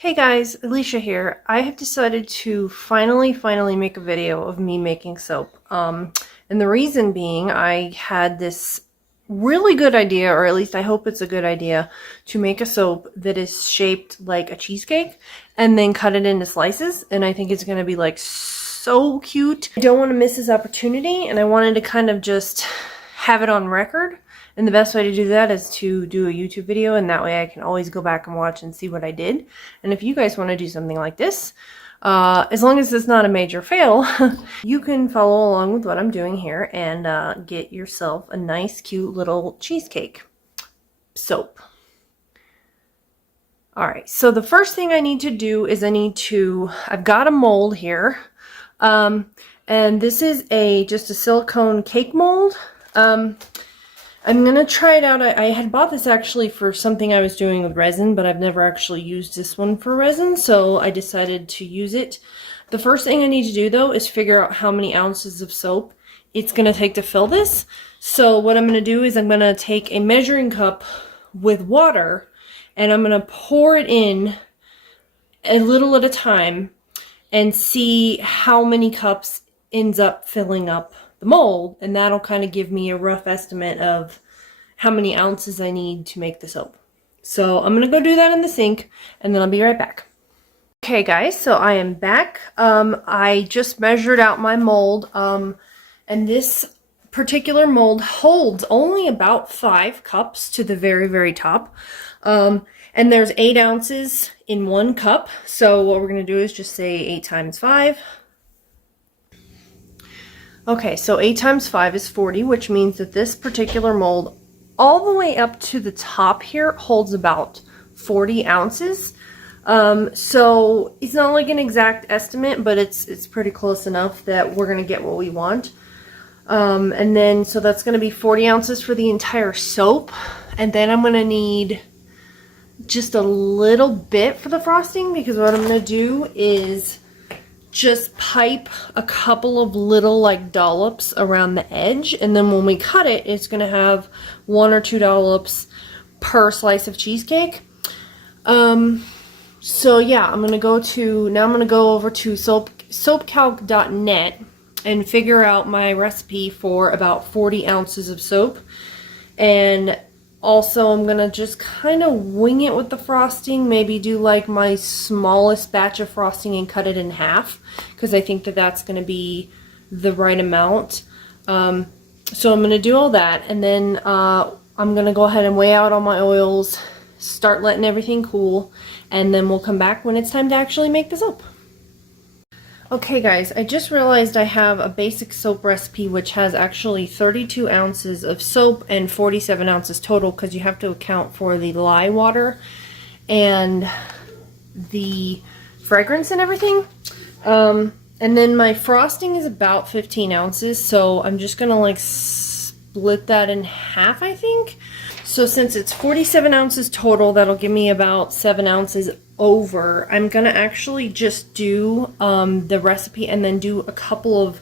Hey guys, Alicia here. I have decided to finally make a video of me making soap. And the reason being, I had this really good idea, or at least I hope it's a good idea, to make a soap that is shaped like a cheesecake and then cut it into slices. And I think it's going to be like so cute. I don't want to miss this opportunity, and I wanted to kind of just have it on record. And the best way to do that is to do a YouTube video, and that way I can always go back and watch and see what I did. And if you guys want to do something like this, as long as it's not a major fail, you can follow along with what I'm doing here and get yourself a nice, cute little cheesecake soap. Alright, so the first thing I need to do is I've got a mold here. And this is just a silicone cake mold. I'm going to try it out. I had bought this actually for something I was doing with resin, but I've never actually used this one for resin, so I decided to use it. The first thing I need to do, though, is figure out how many ounces of soap it's going to take to fill this. So what I'm going to do is I'm going to take a measuring cup with water, and I'm going to pour it in a little at a time and see how many cups ends up filling up the mold, and that'll kind of give me a rough estimate of how many ounces I need to make the soap. So I'm gonna go do that in the sink, and then I'll be right back. Okay guys, so I am back. I just measured out my mold, and this particular mold holds only about 5 cups to the very top. And there's 8 ounces in 1 cup. So what we're gonna do is just say 8 times 5. Okay, so 8 times 5 is 40, which means that this particular mold, all the way up to the top here, holds about 40 ounces. So it's not like an exact estimate, but it's pretty close enough that we're going to get what we want. And then, so that's going to be 40 ounces for the entire soap. And then I'm going to need just a little bit for the frosting, because what I'm going to do is just pipe a couple of little like dollops around the edge, and then when we cut it, it's going to have 1 or 2 dollops per slice of cheesecake. So yeah, I'm going to go over to soapcalc.net and figure out my recipe for about 40 ounces of soap. And also, I'm going to just kind of wing it with the frosting, maybe do like my smallest batch of frosting and cut it in half, because I think that that's going to be the right amount. So I'm going to do all that, and then I'm going to go ahead and weigh out all my oils, start letting everything cool, and then we'll come back when it's time to actually make the soap. Okay guys, I just realized I have a basic soap recipe which has actually 32 ounces of soap and 47 ounces total, because you have to account for the lye water and the fragrance and everything. And then my frosting is about 15 ounces, so I'm just gonna like split that in half, I think. So since it's 47 ounces total, that'll give me about 7 ounces over. I'm gonna actually just do the recipe and then do a couple of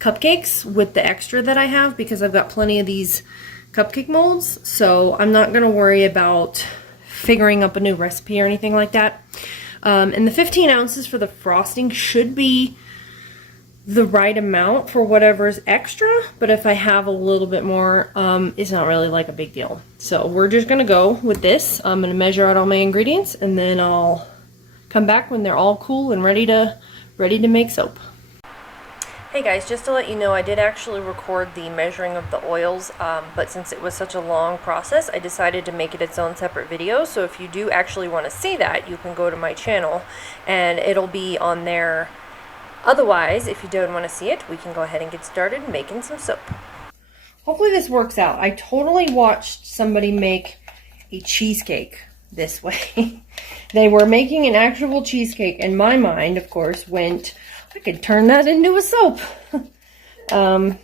cupcakes with the extra that I have, because I've got plenty of these cupcake molds, so I'm not gonna worry about figuring up a new recipe or anything like that. And the 15 ounces for the frosting should be the right amount for whatever's extra, but if I have a little bit more, it's not really like a big deal. So we're just gonna go with this. I'm gonna measure out all my ingredients, and then I'll come back when they're all cool and ready to make soap. Hey guys, just to let you know, I did actually record the measuring of the oils, but since it was such a long process, I decided to make it its own separate video. So if you do actually want to see that, you can go to my channel and it'll be on there. Otherwise, if you don't want to see it, we can go ahead and get started making some soap. Hopefully this works out. I totally watched somebody make a cheesecake this way. They were making an actual cheesecake, and my mind, of course, went, I could turn that into a soap. So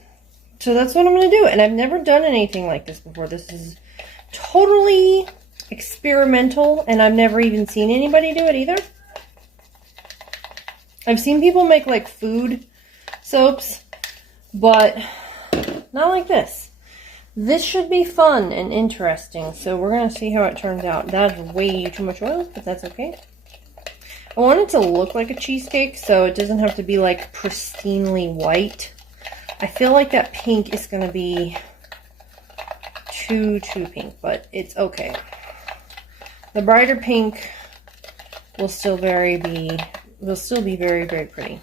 that's what I'm going to do. And I've never done anything like this before. This is totally experimental, and I've never even seen anybody do it either. I've seen people make like food soaps, but not like this. This should be fun and interesting, so we're going to see how it turns out. That's way too much oil, but that's okay. I want it to look like a cheesecake, so it doesn't have to be like pristinely white. I feel like that pink is going to be too pink, but it's okay. The brighter pink will still be very, very pretty.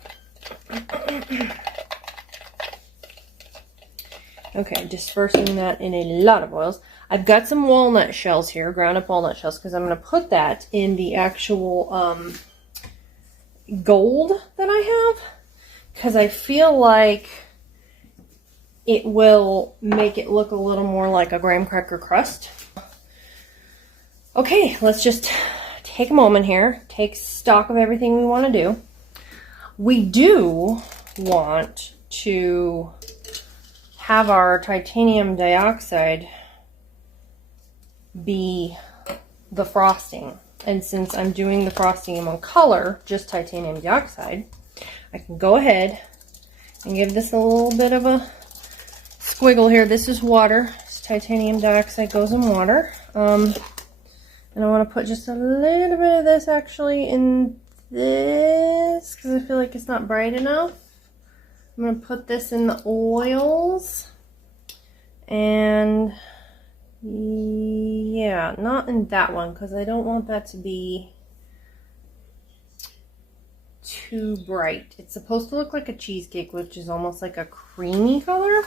Okay, dispersing that in a lot of oils. I've got some walnut shells here, ground up walnut shells, because I'm going to put that in the actual gold that I have, because I feel like it will make it look a little more like a graham cracker crust. Okay, let's just take a moment here, take stock of everything we want to do. We do want to have our titanium dioxide be the frosting. And since I'm doing the frosting in one color, just titanium dioxide, I can go ahead and give this a little bit of a squiggle here. This is water. This titanium dioxide goes in water. And I want to put just a little bit of this actually in this because I feel like it's not bright enough. I'm going to put this in the oils. And yeah, not in that one because I don't want that to be too bright. It's supposed to look like a cheesecake, which is almost like a creamy color.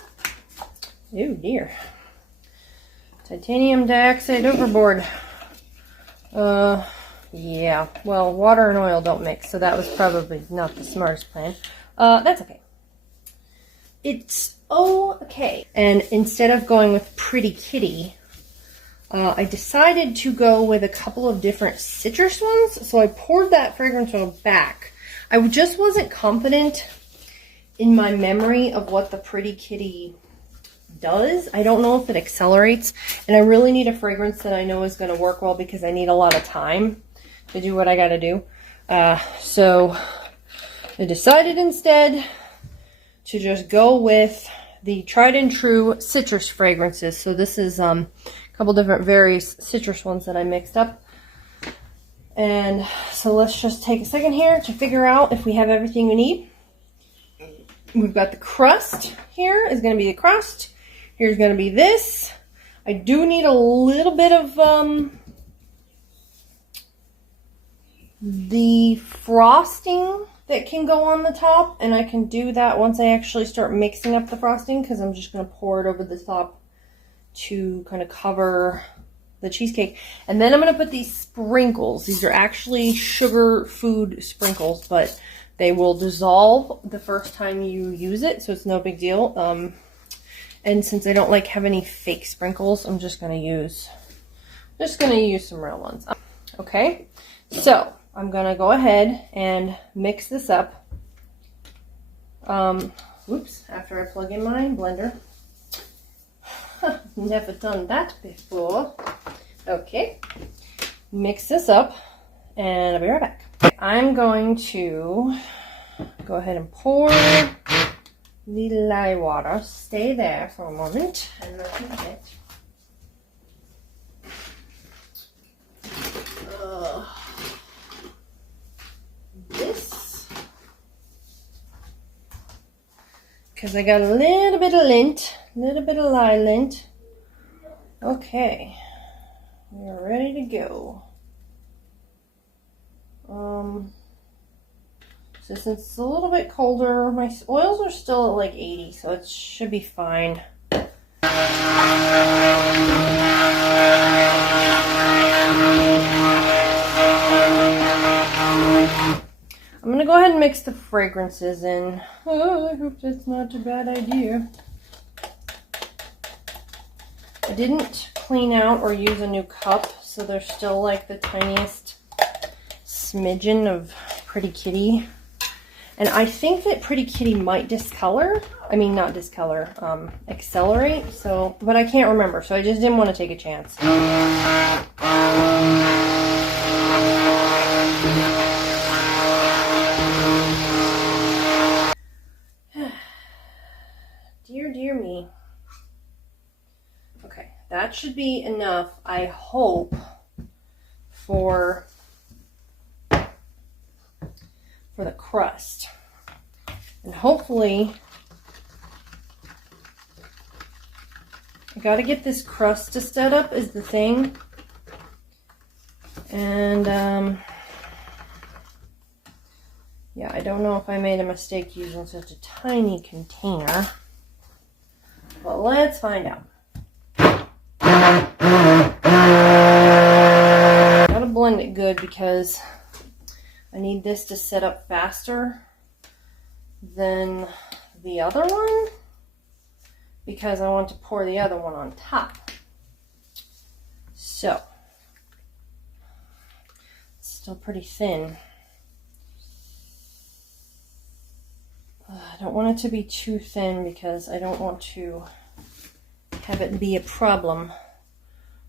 Oh dear. Titanium dioxide overboard. Yeah, well, water and oil don't mix, so that was probably not the smartest plan. That's okay. It's okay. And instead of going with Pretty Kitty, I decided to go with a couple of different citrus ones. So I poured that fragrance oil back. I just wasn't confident in my memory of what the Pretty Kitty does. I don't know if it accelerates. And I really need a fragrance that I know is going to work well because I need a lot of time to do what I got to do. So I decided instead to just go with the tried and true citrus fragrances. So this is a couple different various citrus ones that I mixed up. And so let's just take a second here to figure out if we have everything we need. We've got the crust here is going to be the crust. Here's going to be this. I do need a little bit of the frosting that can go on the top, and I can do that once I actually start mixing up the frosting because I'm just going to pour it over the top to kind of cover the cheesecake. And then I'm going to put these sprinkles. These are actually sugar food sprinkles, but they will dissolve the first time you use it, so it's no big deal. And since I don't like have any fake sprinkles, I'm just going to use some real ones. Okay, so I'm going to go ahead and mix this up. Oops, after I plug in my blender. Never done that before. Okay, mix this up and I'll be right back. I'm going to go ahead and pour the lye water. Stay there for a moment and let me get this, because I got a little bit of lint, a little bit of lye lint. Okay, we're ready to go. So since it's a little bit colder, my oils are still at like 80, so it should be fine. I'm going to go ahead and mix the fragrances in. Oh, I hope that's not a bad idea. I didn't clean out or use a new cup, so there's still like the tiniest smidgen of Pretty Kitty. And I think that Pretty Kitty might discolor. I mean, not discolor, accelerate. So, but I can't remember, so I just didn't want to take a chance. Dear me. Okay, that should be enough, I hope, for for the crust. And hopefully, I gotta get this crust to set up is the thing. And yeah, I don't know if I made a mistake using such a tiny container, but let's find out. Gotta blend it good because I need this to set up faster than the other one, because I want to pour the other one on top. So, it's still pretty thin. I don't want it to be too thin because I don't want to have it be a problem.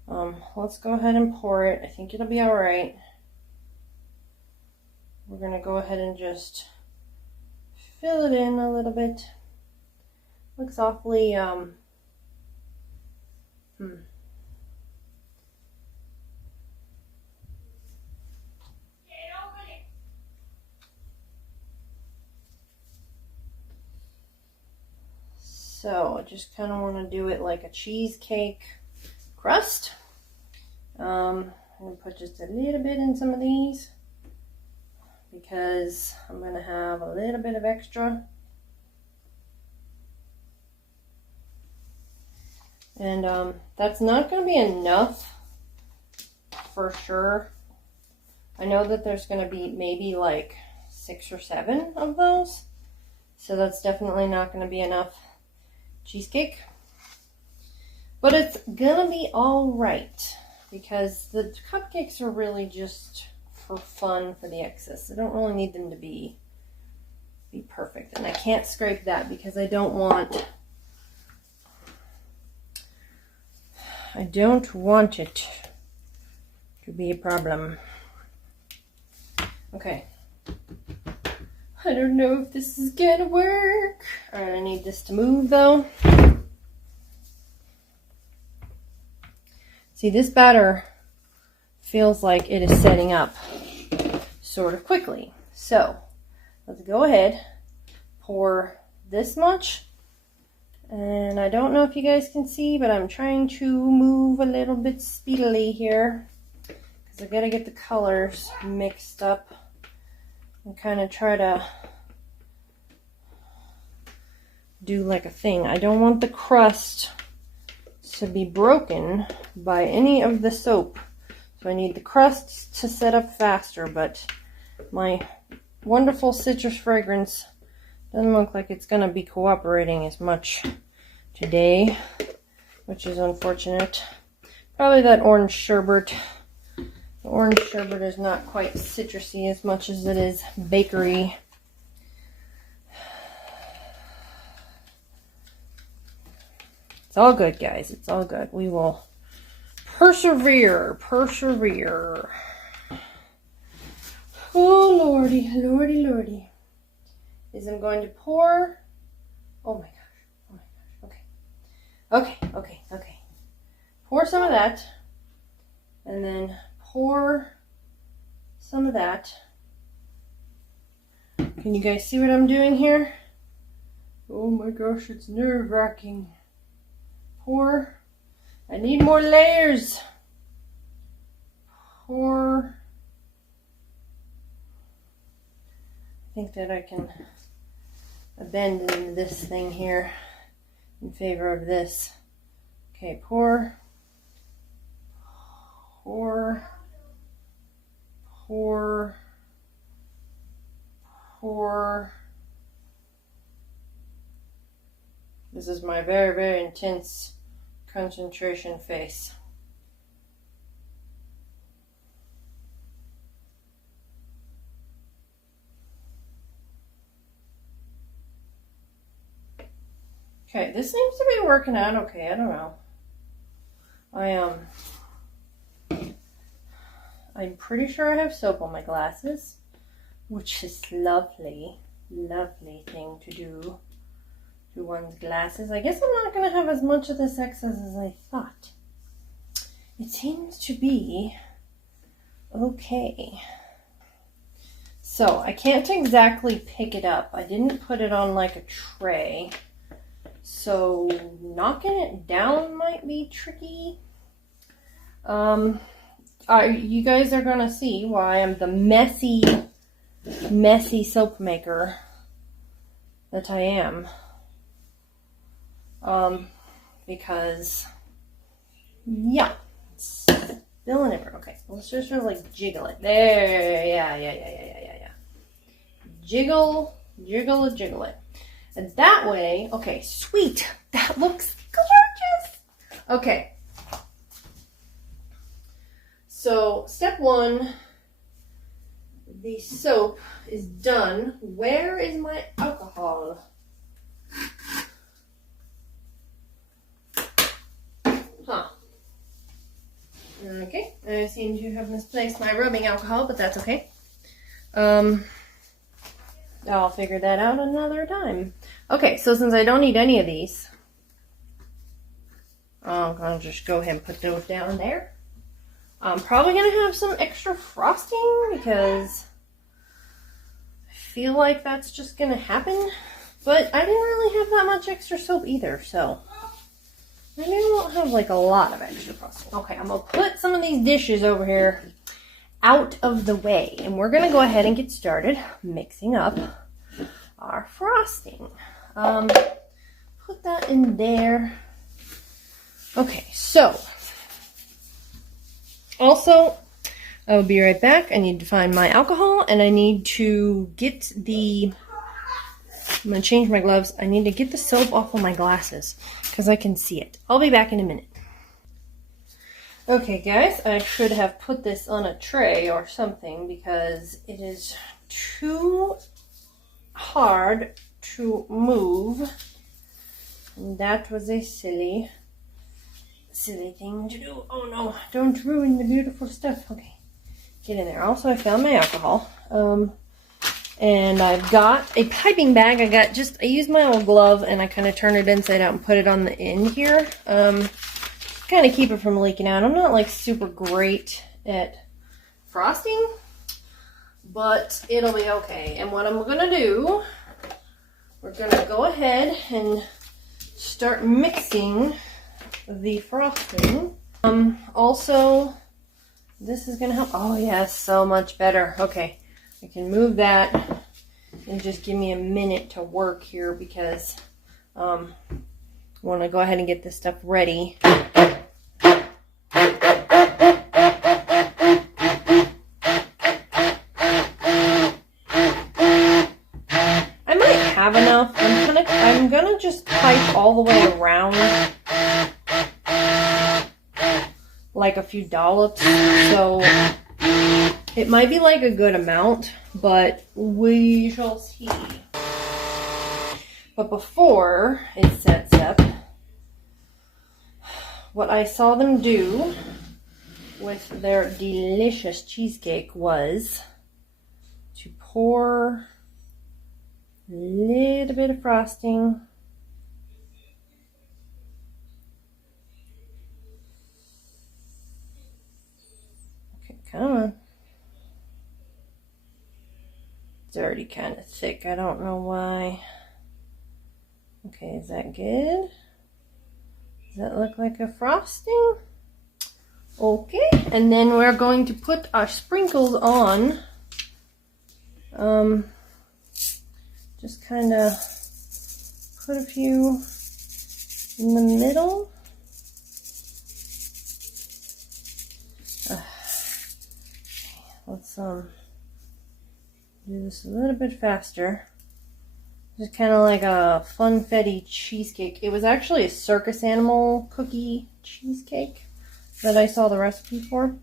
Let's go ahead and pour it. I think it'll be all right. We're gonna go ahead and just fill it in a little bit. Looks awfully, So I just kind of want to do it like a cheesecake crust. I'm going to put just a little bit in some of these because I'm going to have a little bit of extra. And that's not going to be enough for sure. I know that there's going to be maybe like 6 or 7 of those. So that's definitely not going to be enough cheesecake. But it's going to be all right because the cupcakes are really just for fun for the excess. I don't really need them to be perfect. And I can't scrape that because I don't want it to be a problem. Okay. I don't know if this is gonna work. All right, I need this to move though. See, this batter feels like it is setting up sort of quickly. So let's go ahead, pour this much. And I don't know if you guys can see, but I'm trying to move a little bit speedily here because I gotta get the colors mixed up and kind of try to do like a thing. I don't want the crust to be broken by any of the soap. So I need the crust to set up faster, but my wonderful citrus fragrance doesn't look like it's going to be cooperating as much today, which is unfortunate. Probably that orange sherbet. The orange sherbet is not quite citrusy as much as it is bakery. It's all good, guys. It's all good. We will persevere. Oh, lordy, lordy, lordy. Is I'm going to pour. Oh my gosh. Okay. Pour some of that. And then pour some of that. Can you guys see what I'm doing here? Oh my gosh, it's nerve-wracking. Pour. I need more layers. Pour. I think that I can abandon this thing here in favor of this. Okay, pour. Pour. This is my very, very intense concentration face. Okay, this seems to be working out okay. I don't know. I'm pretty sure I have soap on my glasses, which is lovely thing to do to one's glasses. I guess I'm not going to have as much of this excess as I thought. It seems to be okay. So I can't exactly pick it up. I didn't put it on like a tray. So knocking it down might be tricky. You guys are gonna see why I'm the messy soap maker that I am. Because yeah, it's spilling everywhere. Okay, let's just sort of like jiggle it. There, yeah. Jiggle it. And that way, okay, sweet. That looks gorgeous. Okay. So, step one, the soap is done. Where is my alcohol? Huh. Okay, I seem to have misplaced my rubbing alcohol, but that's okay. I'll figure that out another time. Okay, so since I don't need any of these, I'm going to just go ahead and put those down there. I'm probably going to have some extra frosting because I feel like that's just going to happen. But I didn't really have that much extra soap either, so maybe I won't have like a lot of extra frosting. Okay, I'm going to put some of these dishes over here out of the way. And we're going to go ahead and get started mixing up our frosting. Put that in there. Okay, so also, I'll be right back. I need to find my alcohol and I need to get I'm going to change my gloves. I need to get the soap off of my glasses because I can see it. I'll be back in a minute. Okay guys, I should have put this on a tray or something because it is too hard to move. And that was a silly thing to do. Oh no, don't ruin the beautiful stuff. Okay, get in there. Also, I found my alcohol. And I've got a piping bag. I used my old glove and I kind of turned it inside out and put it on the end here. Kind of keep it from leaking out. I'm not like super great at frosting, but it'll be okay. And what I'm gonna do, we're gonna go ahead and start mixing the frosting. Also, this is gonna help. Oh yes, so much better. Okay, I can move that and just give me a minute to work here because I want to go ahead and get this stuff ready. I might have enough. I'm gonna just pipe all the way around like a few dollops, so it might be like a good amount, but we shall see. But before it sets up, what I saw them do with their delicious cheesecake was to pour a little bit of frosting come on. It's already kind of thick. I don't know why. Okay, is that good? Does that look like a frosting? Okay, and then we're going to put our sprinkles on. Just kind of put a few in the middle. Let's do this a little bit faster. Just kind of like a funfetti cheesecake. It was actually a circus animal cookie cheesecake that I saw the recipe for.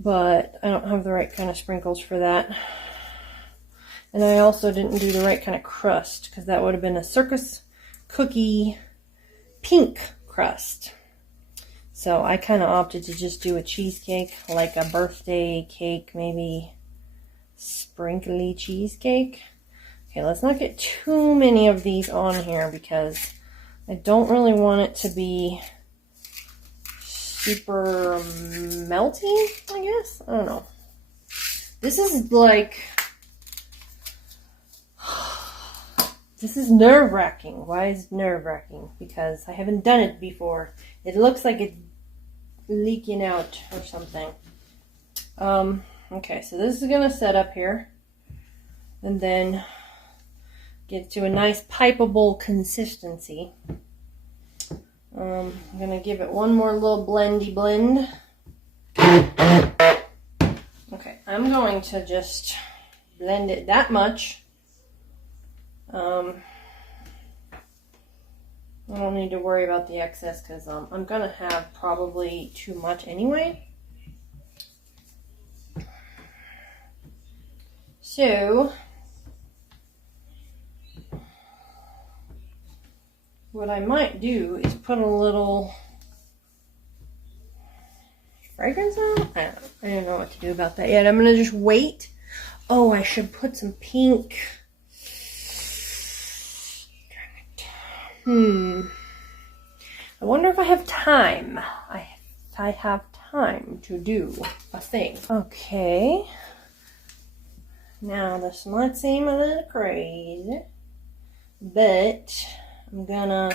But I don't have the right kind of sprinkles for that. And I also didn't do the right kind of crust because that would have been a circus cookie pink crust. So I kind of opted to just do a cheesecake, like a birthday cake, maybe sprinkly cheesecake. Okay, let's not get too many of these on here because I don't really want it to be super melty, I guess. I don't know. This is like, this is nerve-wracking. Why is it nerve-wracking? Because I haven't done it before. It looks like it's leaking out or something. Okay, so this is gonna set up here and then get to a nice pipeable consistency. I'm gonna give it one more little blendy blend. Okay, I'm going to just blend it that much. I don't need to worry about the excess because I'm gonna have probably too much anyway. So what I might do is put a little fragrance on. I don't know what to do about that yet. I'm gonna just wait. Oh, I should put some pink. I wonder if I have time. I have time to do a thing. Okay. Now this might seem a little crazy, but I'm gonna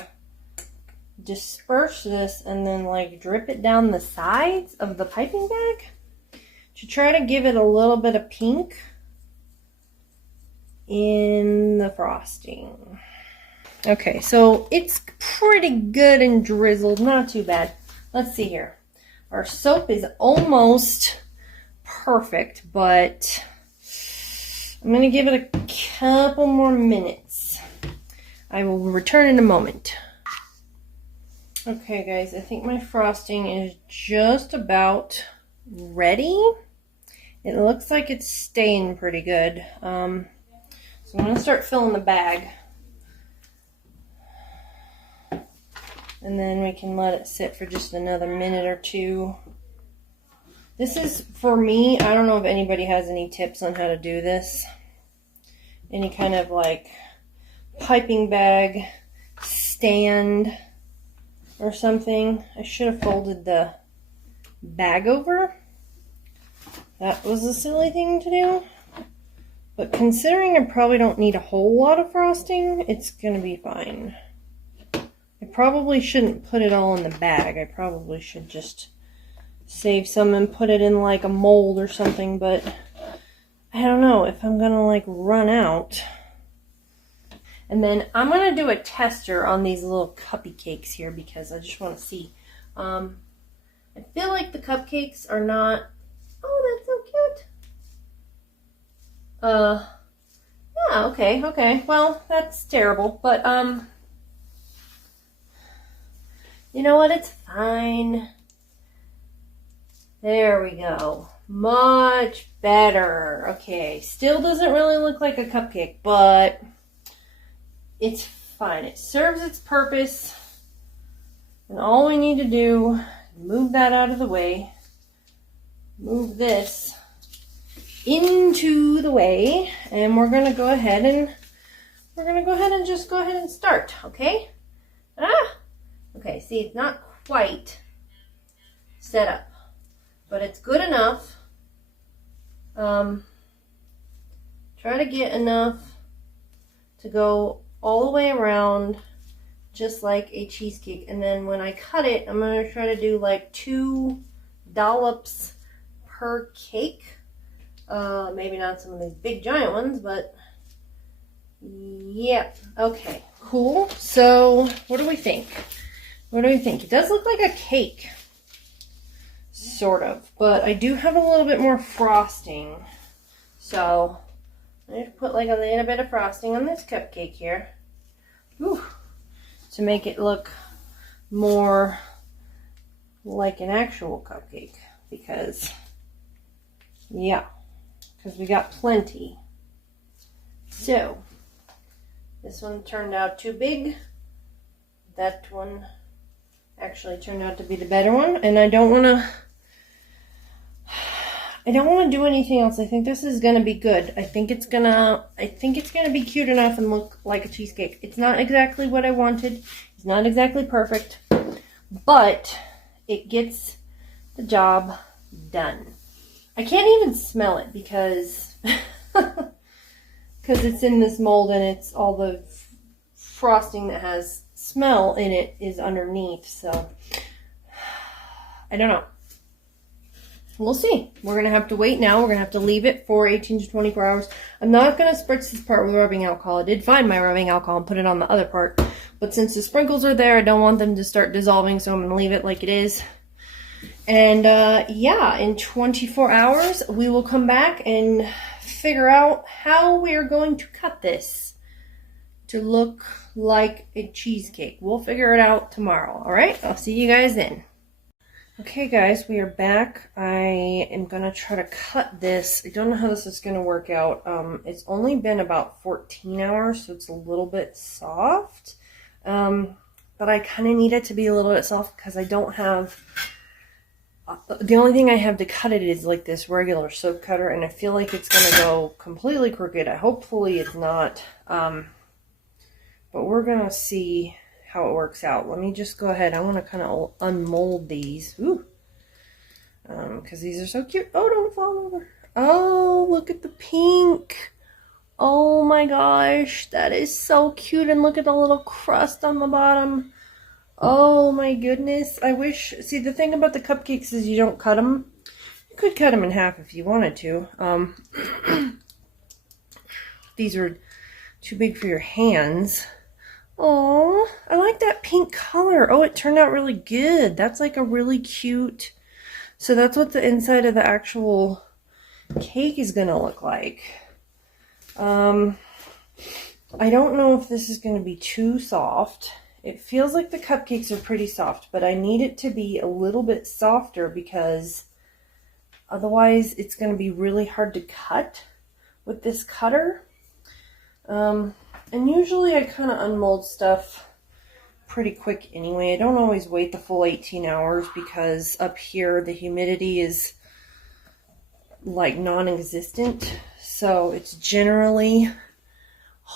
disperse this and then like drip it down the sides of the piping bag to try to give it a little bit of pink in the frosting. Okay, so it's pretty good and drizzled, not too bad. Let's see here. Our soap is almost perfect, but I'm going to give it a couple more minutes. I will return in a moment. Okay, guys, I think my frosting is just about ready. It looks like it's staying pretty good. So I'm going to start filling the bag. And then we can let it sit for just another minute or two. This is, for me, I don't know if anybody has any tips on how to do this. Any kind of like piping bag stand or something. I should have folded the bag over. That was a silly thing to do. But considering I probably don't need a whole lot of frosting, it's going to be fine. I probably shouldn't put it all in the bag. I probably should just save some and put it in like a mold or something, but I don't know if I'm gonna like run out. And then I'm gonna do a tester on these little cuppy cakes here because I just want to see. I feel like the cupcakes are not. Oh, that's so cute. Yeah, okay. Well, that's terrible, but you know what? It's fine. There we go. Much better. Okay, still doesn't really look like a cupcake, but it's fine. It serves its purpose. And all we need to do is move that out of the way. Move this into the way, and we're going to go ahead and just go ahead and start, okay? Okay, see, it's not quite set up, but it's good enough. Try to get enough to go all the way around, just like a cheesecake. And then when I cut it, I'm going to try to do like 2 dollops per cake. Maybe not some of these big giant ones, but yeah. Okay, cool. So what do we think? What do we think? It does look like a cake, sort of, but I do have a little bit more frosting. So I need to put like a little bit of frosting on this cupcake here. Whew, to make it look more like an actual cupcake, because we got plenty. So this one turned out too big. That one actually turned out to be the better one, and I don't want to do anything else. I think this is going to be good. I think it's going to be cute enough and look like a cheesecake. It's not exactly what I wanted. It's not exactly perfect, but it gets the job done. I can't even smell it because it's in this mold and it's all the frosting that has smell in it is underneath. So I don't know. We'll see. We're going to have to wait now. We're going to have to leave it for 18 to 24 hours. I'm not going to spritz this part with rubbing alcohol. I did find my rubbing alcohol and put it on the other part. But since the sprinkles are there, I don't want them to start dissolving, so I'm going to leave it like it is. And yeah, in 24 hours, we will come back and figure out how we are going to cut this to look like a cheesecake. We'll figure it out tomorrow. All right, I'll see you guys then. Okay guys, we are back. I am going to try to cut this. I don't know how this is going to work out. It's only been about 14 hours, so it's a little bit soft. But I kind of need it to be a little bit soft because I don't have... the only thing I have to cut it is like this regular soap cutter, and I feel like it's going to go completely crooked. Hopefully it's not. But we're going to see how it works out. Let me just go ahead. I want to kind of unmold these. Ooh. Because these are so cute. Oh, don't fall over. Oh, look at the pink. Oh my gosh. That is so cute. And look at the little crust on the bottom. Oh my goodness. I wish... See, the thing about the cupcakes is you don't cut them. You could cut them in half if you wanted to. These are too big for your hands. Oh, I like that pink color. Oh, it turned out really good. That's like a really cute... So that's what the inside of the actual cake is going to look like. I don't know if this is going to be too soft. It feels like the cupcakes are pretty soft, but I need it to be a little bit softer because otherwise it's going to be really hard to cut with this cutter. And usually I kind of unmold stuff pretty quick anyway. I don't always wait the full 18 hours because up here the humidity is like non-existent. So it's generally,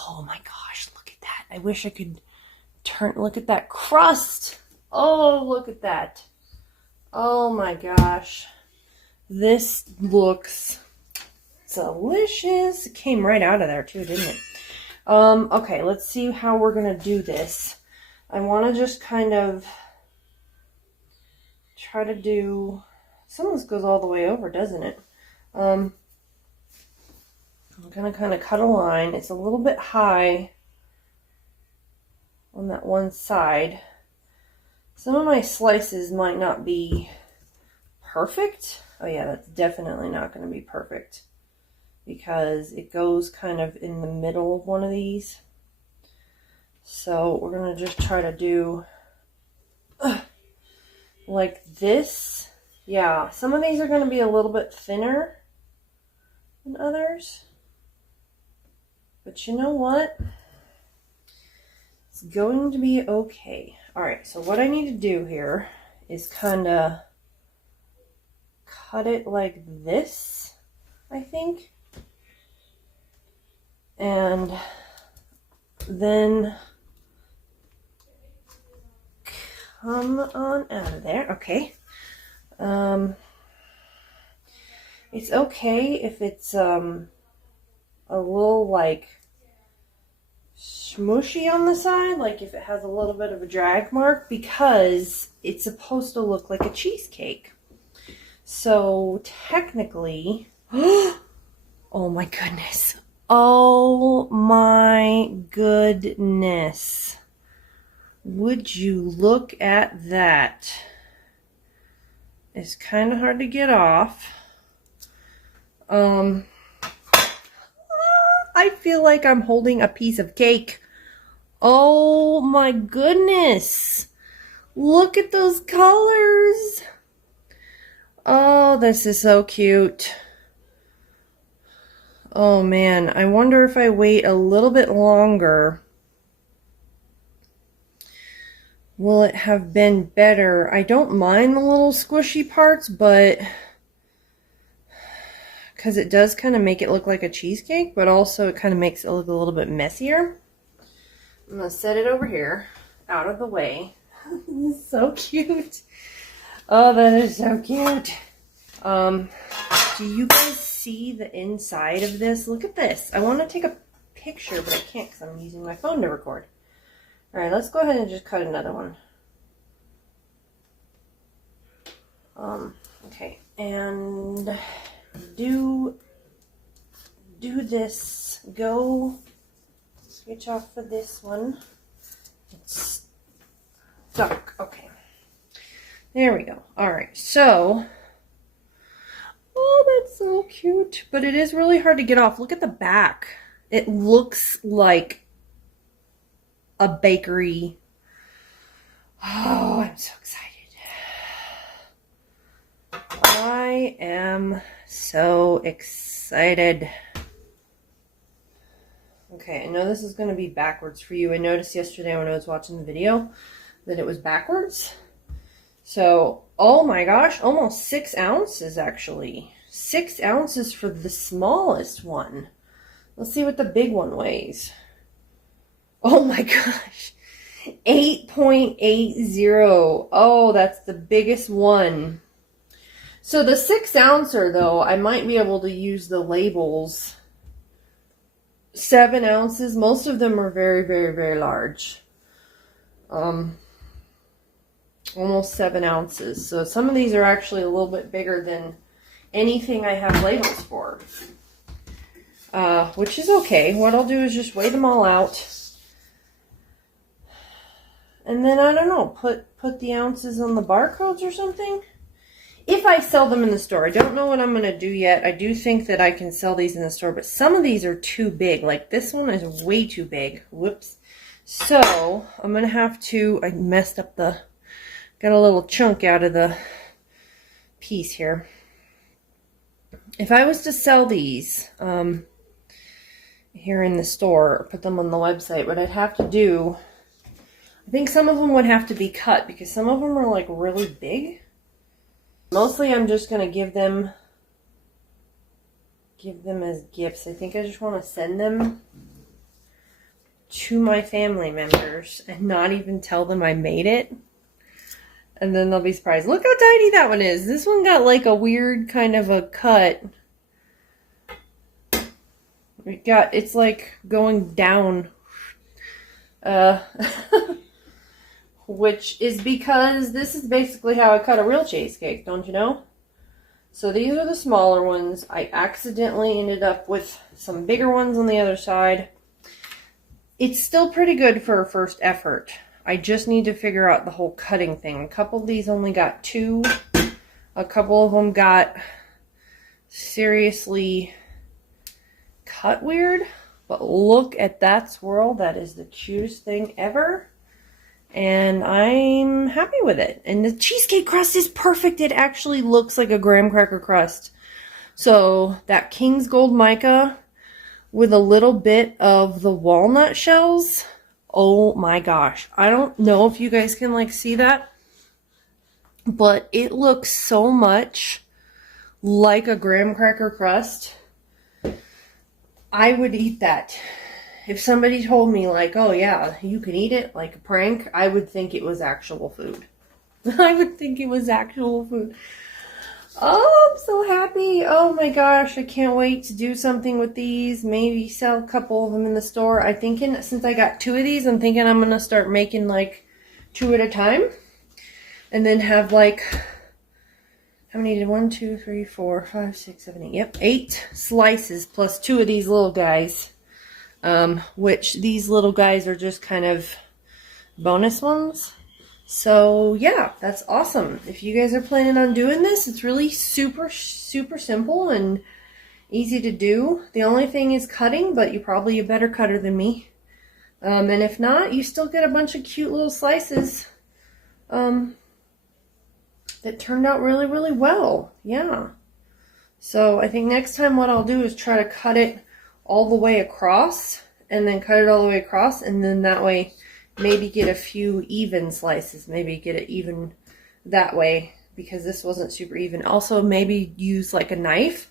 oh my gosh, look at that. I wish I could look at that crust. Oh, look at that. Oh my gosh. This looks delicious. It came right out of there too, didn't it? Okay, let's see how we're going to do this. I want to just kind of try to do, some of this goes all the way over, doesn't it? I'm going to kind of cut a line. It's a little bit high on that one side. Some of my slices might not be perfect. Oh yeah, that's definitely not going to be perfect, because it goes kind of in the middle of one of these. So we're going to just try to do like this. Yeah, some of these are going to be a little bit thinner than others. But you know what? It's going to be okay. Alright, so what I need to do here is kind of cut it like this, I think. And then come on out of there. Okay. It's okay if it's a little like smooshy on the side, like if it has a little bit of a drag mark, because it's supposed to look like a cheesecake. So technically, oh my goodness. Oh my goodness. Would you look at that? It's kind of hard to get off. I feel like I'm holding a piece of cake. Oh my goodness. Look at those colors. Oh, this is so cute. Oh man, I wonder if I wait a little bit longer, will it have been better? I don't mind the little squishy parts, but because it does kind of make it look like a cheesecake, but also it kind of makes it look a little bit messier. I'm going to set it over here, out of the way. This is so cute. Oh, that is so cute. Do you guys see the inside of this? Look at this. I want to take a picture, but I can't because I'm using my phone to record. All right, let's go ahead and just cut another one. Okay, and do this. Go switch off for this one. It's stuck. Okay. There we go. All right, so, oh, that's so cute, but it is really hard to get off. Look at the back. It looks like a bakery. Oh, I'm so excited. I am so excited. Okay, I know this is going to be backwards for you. I noticed yesterday when I was watching the video that it was backwards. So, oh my gosh, almost 6 ounces actually. 6 ounces for the smallest one. Let's see what the big one weighs. Oh my gosh. 8.80. Oh, that's the biggest one. So the 6 ouncer though, I might be able to use the labels. 7 ounces. Most of them are very, very, very large. Almost 7 ounces. So some of these are actually a little bit bigger than anything I have labels for. Which is okay. What I'll do is just weigh them all out. And then, I don't know, put the ounces on the barcodes or something. If I sell them in the store. I don't know what I'm going to do yet. I do think that I can sell these in the store, but some of these are too big. Like this one is way too big. Whoops. So, I'm going to have to, I messed up got a little chunk out of the piece here. If I was to sell these here in the store, or put them on the website, what I'd have to do, I think some of them would have to be cut because some of them are like really big. Mostly I'm just going to give them as gifts. I think I just want to send them to my family members and not even tell them I made it. And then they'll be surprised. Look how tiny that one is. This one got like a weird kind of a cut. It's like going down. Which is because this is basically how I cut a real cheesecake, don't you know? So these are the smaller ones. I accidentally ended up with some bigger ones on the other side. It's still pretty good for a first effort. I just need to figure out the whole cutting thing. A couple of these only got 2. A couple of them got seriously cut weird. But look at that swirl. That is the cutest thing ever. And I'm happy with it. And the cheesecake crust is perfect. It actually looks like a graham cracker crust. So that King's Gold mica with a little bit of the walnut shells. Oh my gosh. I don't know if you guys can like see that. But it looks so much like a graham cracker crust. I would eat that. If somebody told me, like, oh yeah, you can eat it, like a prank, I would think it was actual food. I would think it was actual food. Oh, I'm so happy. Oh my gosh, I can't wait to do something with these. Maybe sell a couple of them in the store. I'm thinking, since I got 2 of these, I'm thinking I'm going to start making, like, 2 at a time. And then have, like, how many did 1, 2, 3, 4, 5, 6, 7, 8. Yep, 8 slices plus 2 of these little guys. Which these little guys are just kind of bonus ones. So yeah, that's awesome. If you guys are planning on doing this, it's really super, super simple and easy to do. The only thing is cutting, but you're probably a better cutter than me. And if not, you still get a bunch of cute little slices that turned out really, really well. Yeah. So I think next time what I'll do is try to cut it all the way across and then cut it all the way across, and then that way maybe get a few even slices, maybe get it even that way because this wasn't super even. Also maybe use like a knife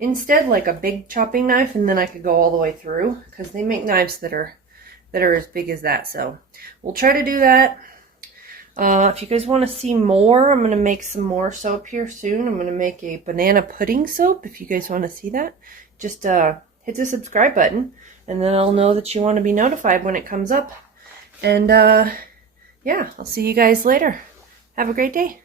instead, like a big chopping knife, and then I could go all the way through because they make knives that are as big as that. So we'll try to do that. If you guys want to see more, I'm going to make some more soap here soon. I'm going to make a banana pudding soap. If you guys want to see that, just hit the subscribe button, and then I'll know that you want to be notified when it comes up. And yeah, I'll see you guys later. Have a great day.